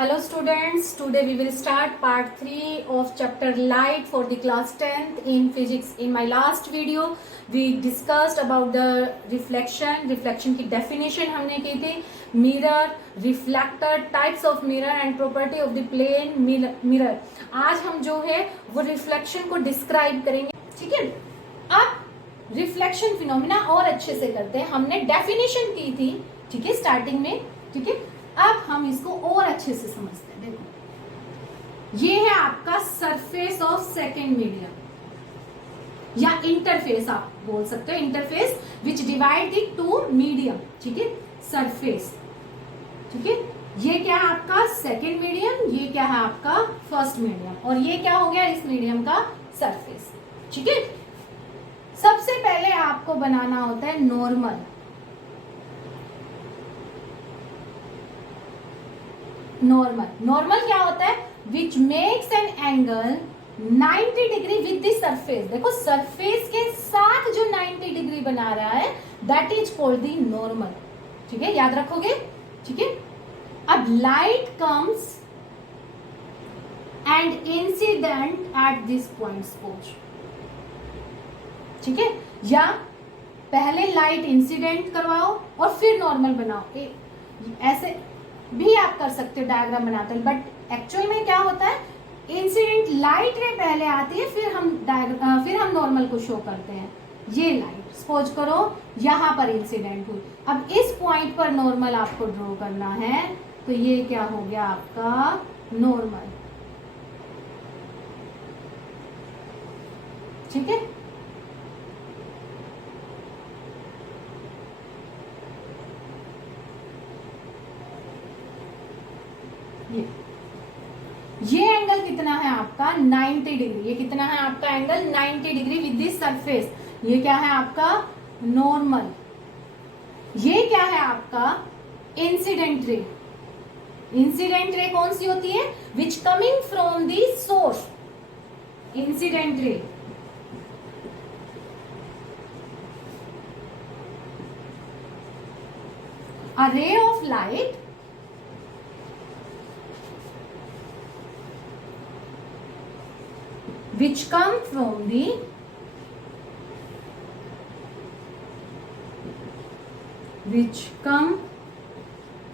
Hello students, today we will start part 3 of chapter light for the class 10th in physics. In my last video we discussed about the reflection की definition हमने की थी, mirror, reflector, types of mirror and property of the plane mirror. आज हम जो है वो reflection को describe करेंगे, ठीक है। अब reflection phenomena और अच्छे से करते हैं, हमने definition की थी, ठीक है, स्टार्टिंग में, ठीक है। अब हम इसको और अच्छे से समझते हैं। देखो, ये है आपका सरफेस ऑफ सेकेंड मीडियम या इंटरफेस, आप बोल सकते हो interface which divide the two medium, ठीक है, सरफेस, ठीक है। ये क्या है आपका सेकेंड मीडियम, ये क्या है आपका फर्स्ट मीडियम, और ये क्या हो गया इस मीडियम का सरफेस, ठीक है। सबसे पहले आपको बनाना होता है नॉर्मल। नॉर्मल क्या होता है? Which makes an angle 90 degree with the surface. देखो, सरफेस के साथ जो 90 डिग्री बना रहा है that is called the normal, ठीक है, याद रखोगे, ठीक है। अब light comes and incident at this point, suppose, ठीक है, या पहले लाइट इंसिडेंट करवाओ और फिर नॉर्मल बनाओ, ऐसे भी आप कर सकते हो, डायग्राम बनाते हैं। बट एक्चुअल में क्या होता है, इंसिडेंट लाइट रे पहले आती है, फिर हम नॉर्मल को शो करते हैं। ये लाइट सपोज करो यहां पर इंसिडेंट हुई, अब इस पॉइंट पर नॉर्मल आपको ड्रॉ करना है, तो ये क्या हो गया आपका नॉर्मल, ठीक है। ये एंगल कितना है आपका 90 डिग्री, ये कितना है आपका angle 90 degree with this surface. ये क्या है आपका नॉर्मल। ये क्या है आपका इंसिडेंट रे। इंसिडेंट रे कौन सी होती है? Which coming from the source, incident ray. A ray of light which come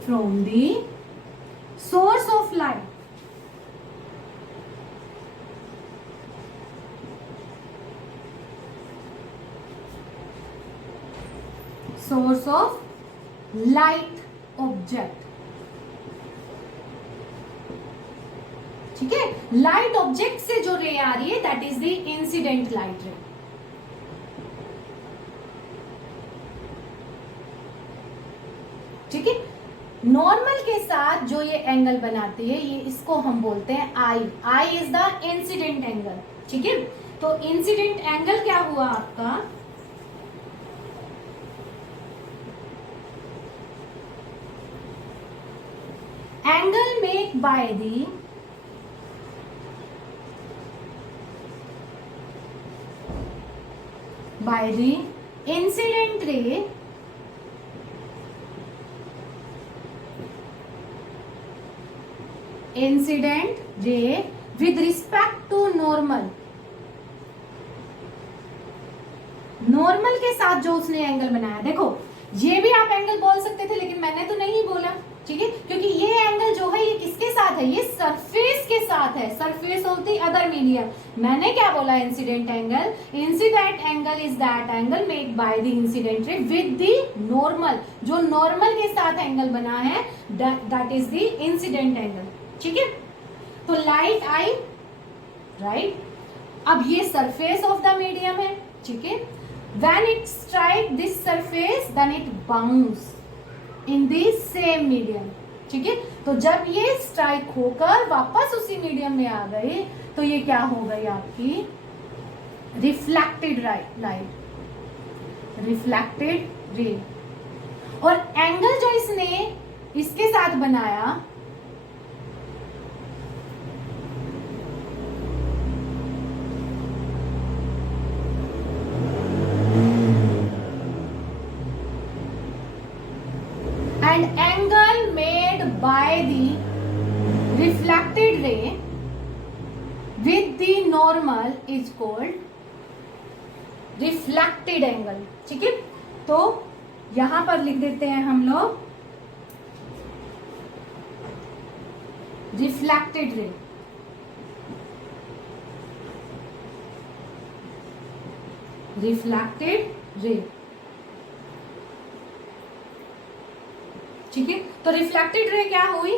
from the source of light, source of light object, ठीक है। लाइट ऑब्जेक्ट से जो रे आ रही है that is the incident light रे, ठीक है। नॉर्मल के साथ जो ये एंगल बनाती है, ये इसको हम बोलते हैं I is the incident angle, ठीक है। तो इंसिडेंट एंगल क्या हुआ आपका, angle make by the incident ray with respect to normal के साथ जो उसने एंगल बनाया। देखो, ये भी आप एंगल बोल सकते थे लेकिन मैंने तो नहीं बोला, ठीक है, क्योंकि ये एंगल जो है ये किसके साथ है, ये सरफेस के साथ है, surface of the other medium. मैंने क्या बोला, incident angle is that angle made by the incident ray with the normal. जो नॉर्मल के साथ एंगल बना है that is the incident angle, ठीक है। तो लाइट आई, राइट। अब ये सरफेस ऑफ द मीडियम है, ठीक है। When it strike this surface then it bounce in the same medium, ठीक है। तो जब ये स्ट्राइक होकर वापस उसी मीडियम में आ गई तो ये क्या हो गई आपकी रिफ्लेक्टेड लाइट, रिफ्लेक्टेड रे। और एंगल जो इसने इसके साथ बनाया and angle made by the refracted ray with the normal is called refracted angle. ठीक है, तो यहां पर लिख देते हैं हम लोग refracted ray. refracted ray. ठीक है, तो रिफ्लेक्टेड रे क्या हुई?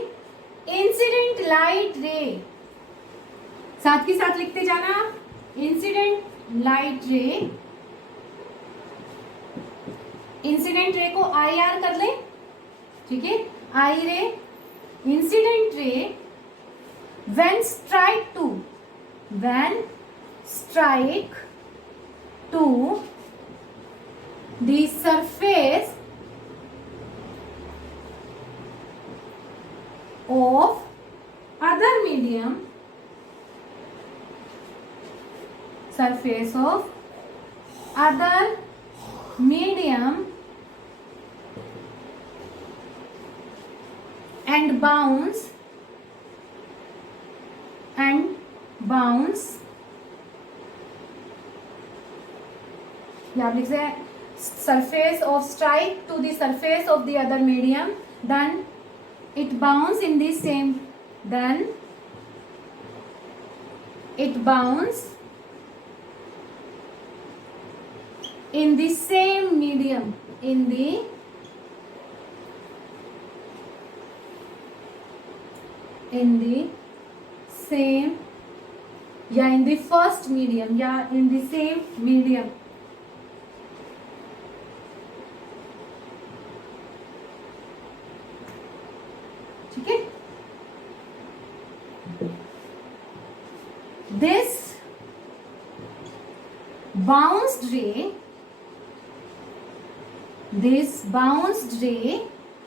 इंसिडेंट लाइट रे. साथ के साथ लिखते जाना, इंसिडेंट लाइट रे. इंसिडेंट रे को आई आर कर ले. ठीक है, आई ray, incident ray when strike to the surface of other medium, surface of other medium and bounce या आप लिख सकते हैं surface of strike to the surface of the other medium, then it bounce in the same, then it bounce in the same medium, in the same या in the first medium या in the same medium. ठीक है, this bounced ray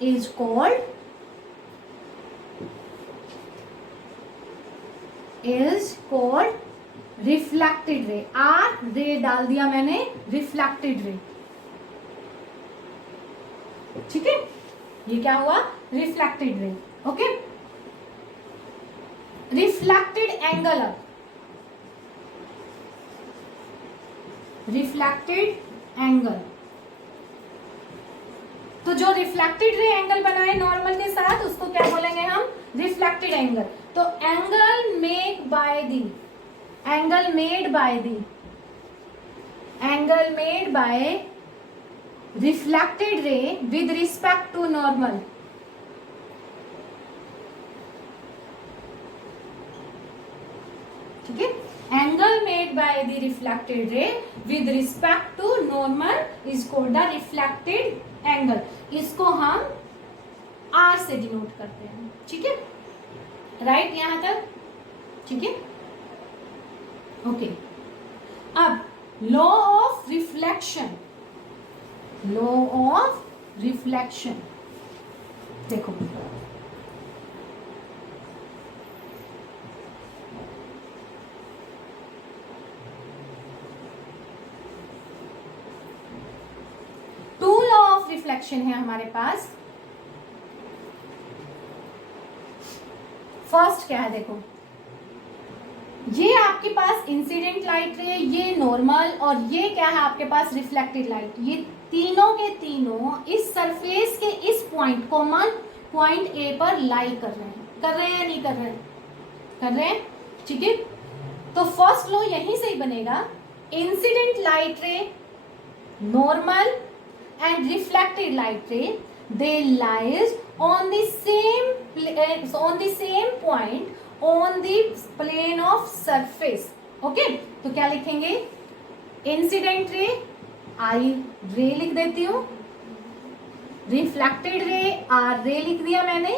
is called reflected ray. R ray डाल दिया मैंने, reflected ray. ठीक है, ये क्या हुआ? Reflected ray. Okay, reflected angle. अब रिफ्लेक्टेड एंगल, तो जो रिफ्लेक्टेड रे एंगल बना है नॉर्मल के साथ, उसको क्या बोलेंगे हम? Reflected angle. तो angle made by reflected ray with respect to normal. ठीक है, angle made by the reflected ray with respect to normal is called the reflected angle. इसको हम आर से डिनोट करते हैं. ठीक है, राइट, यहां तक ठीक है. ओके, अब लॉ ऑफ रिफ्लेक्शन. देखो, टू लॉ ऑफ रिफ्लेक्शन है हमारे पास. फर्स्ट क्या है? देखो, ये आपके पास इंसिडेंट लाइट रे, ये नॉर्मल, और ये क्या है आपके पास? Reflected light. ये तीनों के तीनों इस सरफेस के इस पॉइंट, कॉमन पॉइंट ए पर लाई कर रहे हैं या नहीं कर रहे हैं? कर रहे हैं. ठीक है, तो फर्स्ट लॉ यहीं से ही बनेगा. इंसिडेंट लाइट रे, normal and reflected light ray, they lies on the same point on the plane of surface. okay, तो क्या लिखेंगे? इंसिडेंट रे, आई रे लिख देती हूं. रिफ्लेक्टेड रे, आर रे लिख दिया मैंने.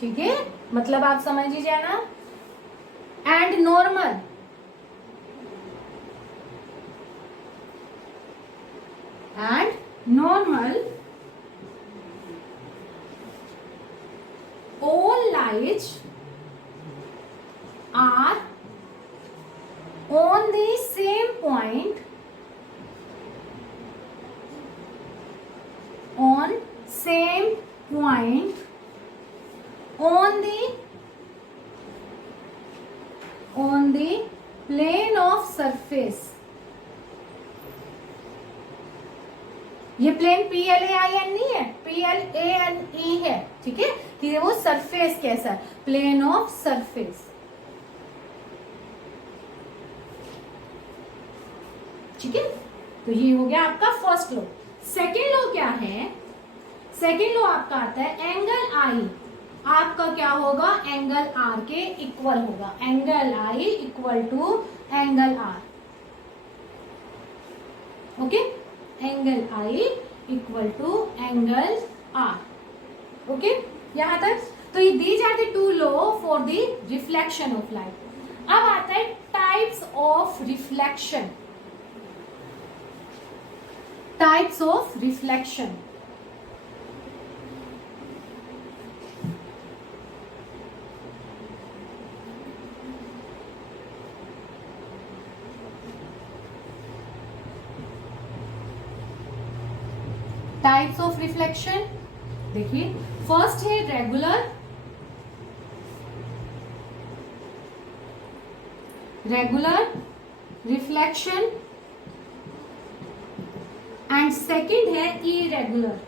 ठीक है, मतलब आप समझ लीजिए ना. And normal, all lights are on the same point, on the on the plane of surface. ये प्लेन PLAIN नहीं है, PLANE है, ठीक है, कि वो सरफेस कैसा है, प्लेन ऑफ सरफेस। ठीक है, तो ये हो गया आपका फर्स्ट लॉ। सेकेंड लॉ क्या है? सेकेंड लॉ आपका आता है एंगल आई आपका क्या होगा, एंगल आर के इक्वल होगा, angle I equal to angle R. Okay, angle I equal to angle R. Okay, यहां तक तो ये these are the two law for the reflection of light. अब आता है types of reflection, types of reflection. Types of reflection देखिए, first है regular, regular reflection and second है इरेगुलर।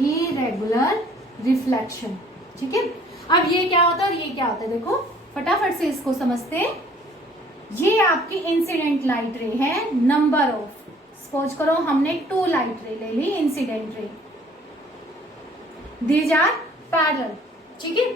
इरेगुलर रिफ्लेक्शन, ठीक है। अब ये क्या होता है और ये क्या होता है, देखो फटाफट से इसको समझते हैं। ये आपकी इंसिडेंट लाइट रे है, नंबर ऑफ, सपोज करो हमने 2 लाइट रे ले ली incident ray, these are parallel, ठीक है,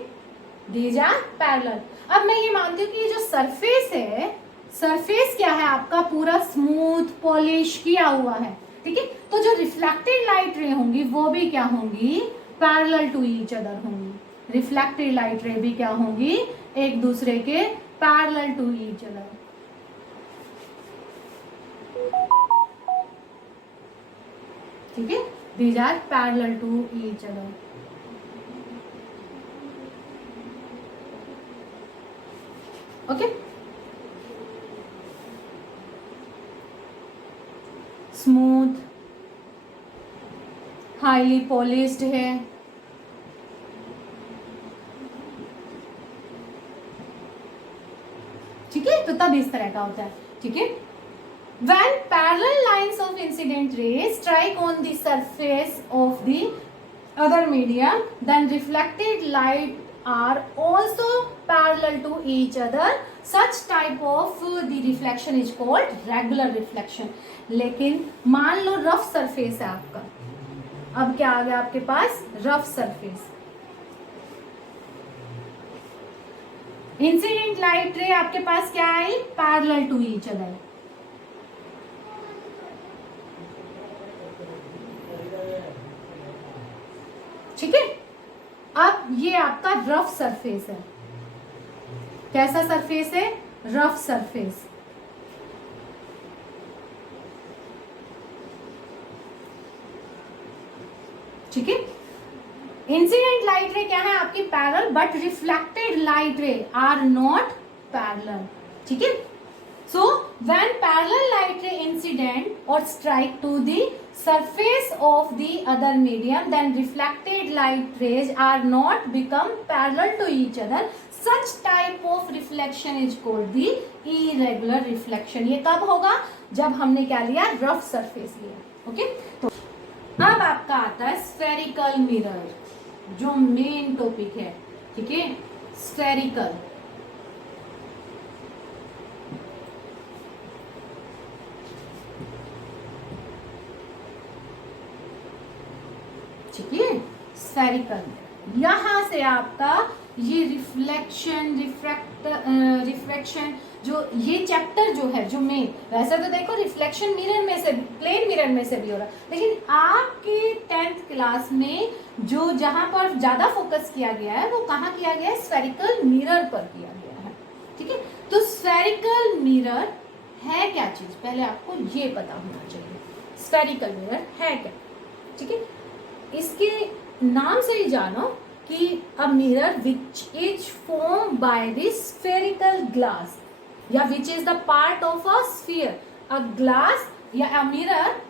दीज आर पैरेलल। अब मैं ये मानती हूँ कि ये जो सरफेस है, सरफेस क्या है आपका, पूरा स्मूथ पॉलिश किया हुआ है, ठीक है। तो जो रिफ्लेक्टेड लाइट रे होंगी वो भी क्या होंगी, पैरेलल टू ईच अदर होंगी। रिफ्लेक्टेड लाइट रे भी क्या होंगी, एक दूसरे के पैरेलल टू ईच अदर। ठीक है, these are parallel to each other. Okay, smooth, highly polished है, ठीक है, तो तब इस तरह का होता है, ठीक है। When parallel lines of incident rays strike on the surface of the other medium, then reflected light are also parallel to each other. Such type of the reflection is called regular reflection. लेकिन मान लो rough surface है आपका, अब क्या आ गया आपके पास, rough surface. Incident light ray आपके पास क्या आई, पैरेलल टू ईच अदर। ठीक है, अब ये आपका रफ सरफेस है, कैसा सरफेस है, रफ सरफेस। ठीक है, इंसिडेंट लाइट रे क्या है आपकी, parallel, but reflected light ray are not parallel. ठीक है, so when parallel light ray incident और strike to the surface of the other medium, then reflected light rays are not become parallel to each other. Such type of reflection is called the irregular reflection. ये कब होगा, जब हमने क्या लिया, rough surface लिया। Okay, तो अब आपका आता है स्फेरिकल मिरर, जो मेन टॉपिक है, ठीक है, स्फेरिकल। ठीक है, स्फेरिकल। यहां से आपका ये रिफ्लेक्शन, रिफ्रैक्शन, जो ये चैप्टर जो है, जो मेन, वैसे तो देखो रिफ्लेक्शन मिरर में से, प्लेन मिरर में से भी हो रहा, लेकिन आपके 10th क्लास में जो जहां पर ज्यादा फोकस किया गया है वो कहाँ किया गया है, स्फेरिकल मिरर पर किया गया है। ठीक है, तो स्फेरिकल मिरर है क्या चीज, पहले आपको ये पता होना चाहिए, स्फेरिकल मिरर है क्या। ठीक है, इसके नाम से ही जानो कि a mirror which is form by the spherical glass, या which is the part of a sphere, a glass या a mirror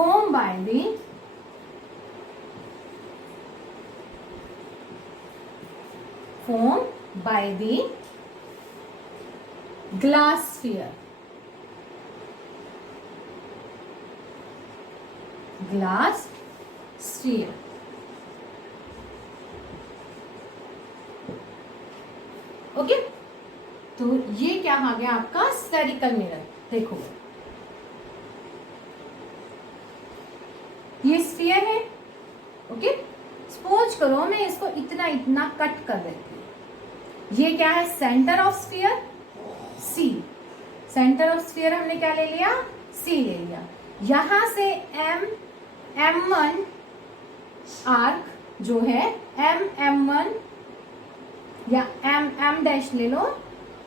formed by the glass sphere. Glass sphere. Okay, तो ये क्या आ गया आपका स्फेरिकल मिरर. देखो ये स्फीयर है. ओके, सपोज करो मैं इसको इतना इतना कट कर देती हूं. ये क्या है? Centre of sphere C. Centre of sphere हमने क्या ले लिया? सी ले लिया. यहां से M1 आर्क जो है M1 या M डैश ले लो.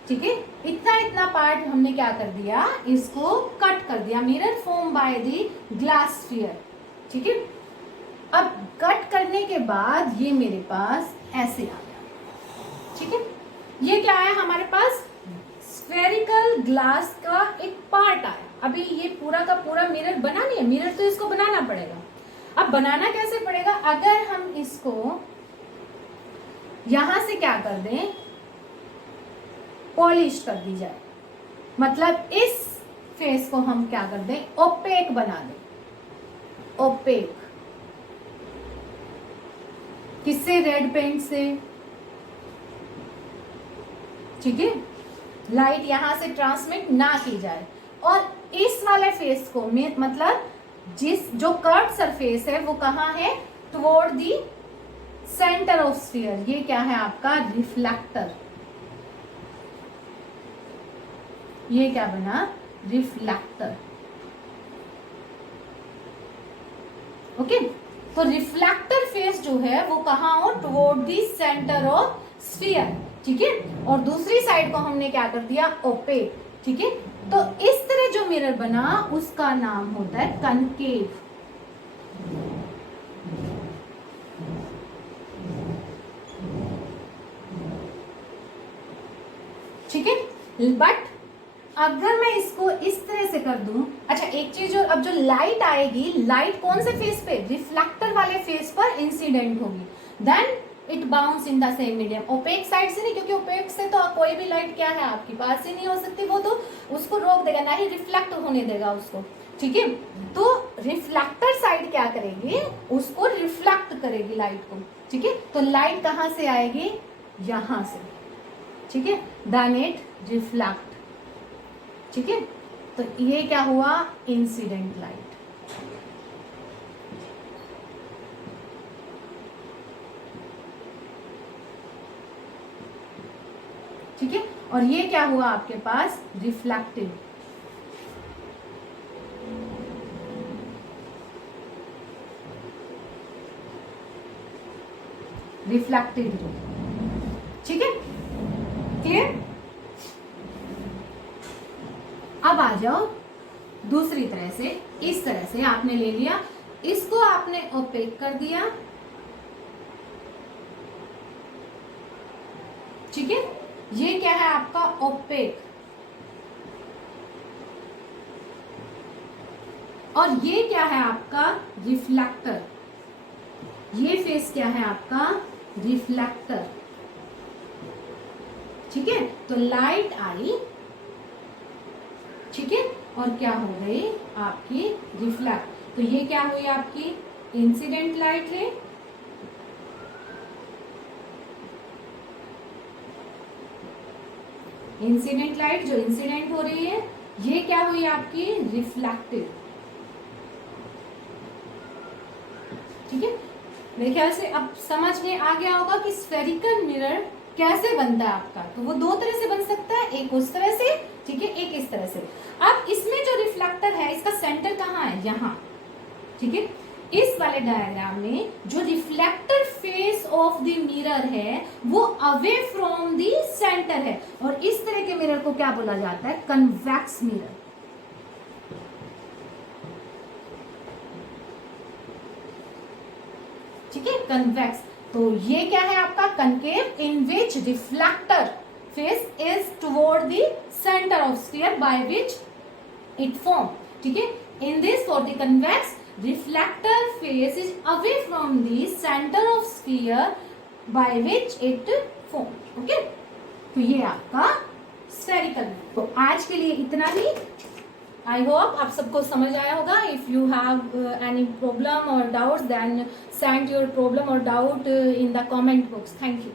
ठीक है, इतना इतना पार्ट हमने क्या कर दिया? इसको कट कर दिया. Mirror form by the glass sphere. ठीक है, अब कट करने के बाद ये मेरे पास ऐसे आ गया. ठीक है, ये क्या है हमारे पास? स्फेरिकल ग्लास का एक पार्ट आया. अभी ये पूरा का पूरा मिरर बना नहीं है. मिरर तो इसको बनाना पड़ेगा. अब बनाना कैसे पड़ेगा? अगर हम इसको यहां से क्या कर दें? पॉलिश कर दी जाए. मतलब इस फेस को हम क्या कर दें? ओपेक बना दें. ओपेक किससे? रेड पेंट से. ठीक है, लाइट यहां से ट्रांसमिट ना की जाए. और इस वाले फेस को मतलब जो कर्व सरफेस है वो कहाँ है? Toward the centre of sphere. ये क्या है आपका? रिफ्लेक्टर. ये क्या बना? रिफ्लेक्टर. ओके, तो रिफ्लेक्टर फेस जो है वो कहाँ हो? Toward the centre of sphere. ठीक है, और दूसरी साइड को हमने क्या कर दिया? ओपेक. ठीक है, तो इस तरह जो मिरर बना उसका नाम होता है कनकेव. ठीक है, बट अगर मैं इसको इस तरह से कर दूं. अच्छा, एक चीज और, अब जो लाइट आएगी, लाइट कौन से फेस पे? रिफ्लेक्टर वाले फेस पर इंसिडेंट होगी. Then it bounce in the same medium. Opaque side से नहीं, क्योंकि ओपेक से तो कोई भी लाइट क्या है आपके पास ही नहीं हो सकती. वो तो उसको रोक देगा, ना ही रिफ्लेक्ट होने देगा उसको. ठीक है, तो रिफ्लेक्टर साइड क्या करेगी? उसको रिफ्लेक्ट करेगी लाइट को. ठीक है, तो लाइट कहां से आएगी? यहां से. ठीक है, देन इट रिफ्लेक्ट. ठीक है, तो ये क्या हुआ? Incident light. ठीक है, और ये क्या हुआ आपके पास? रिफ्लेक्टिव. रिफ्लेक्टिव. ठीक है, क्लियर? अब आ जाओ दूसरी तरह से. इस तरह से आपने ले लिया, इसको आपने ओपेक कर दिया. ठीक है, ये क्या है आपका? ओपेक. और ये क्या है आपका? रिफ्लेक्टर. ये फेस क्या है आपका? रिफ्लेक्टर. ठीक है, तो लाइट आई. ठीक है, और क्या हो गई? आपकी रिफ्लेक्ट. तो ये क्या हुई? आपकी इंसिडेंट लाइट है. इंसिडेंट लाइट जो इंसिडेंट हो रही है, ये क्या हुई? आपकी रिफ्लेक्टिव. ठीक है, मेरे ख्याल से अब समझ में आ गया होगा कि स्फेरिकल मिरर कैसे बनता है आपका. तो वो दो तरह से बन सकता है, एक उस तरह से. ठीक है, एक इस तरह से. अब इसमें जो रिफ्लेक्टर है, इसका सेंटर कहाँ है? यहाँ. ठीक है, इस वाले डायग्राम में जो reflector face of the mirror है वो अवे फ्रॉम द सेंटर है. और इस तरह के मिरर को क्या बोला जाता है? Convex mirror. ठीक है, कन्वेक्स. तो ये क्या है आपका? Concave, in which reflector face is toward the centre of sphere by which it form. ठीक है, in this for the convex reflector face is away from the centre of sphere by which it form. Okay, तो ये आपका spherical. तो आज के लिए इतना ही। आई होप आप सबको समझ आया होगा। If you have any problem और doubts then send your problem और doubt in the comment box. Thank you.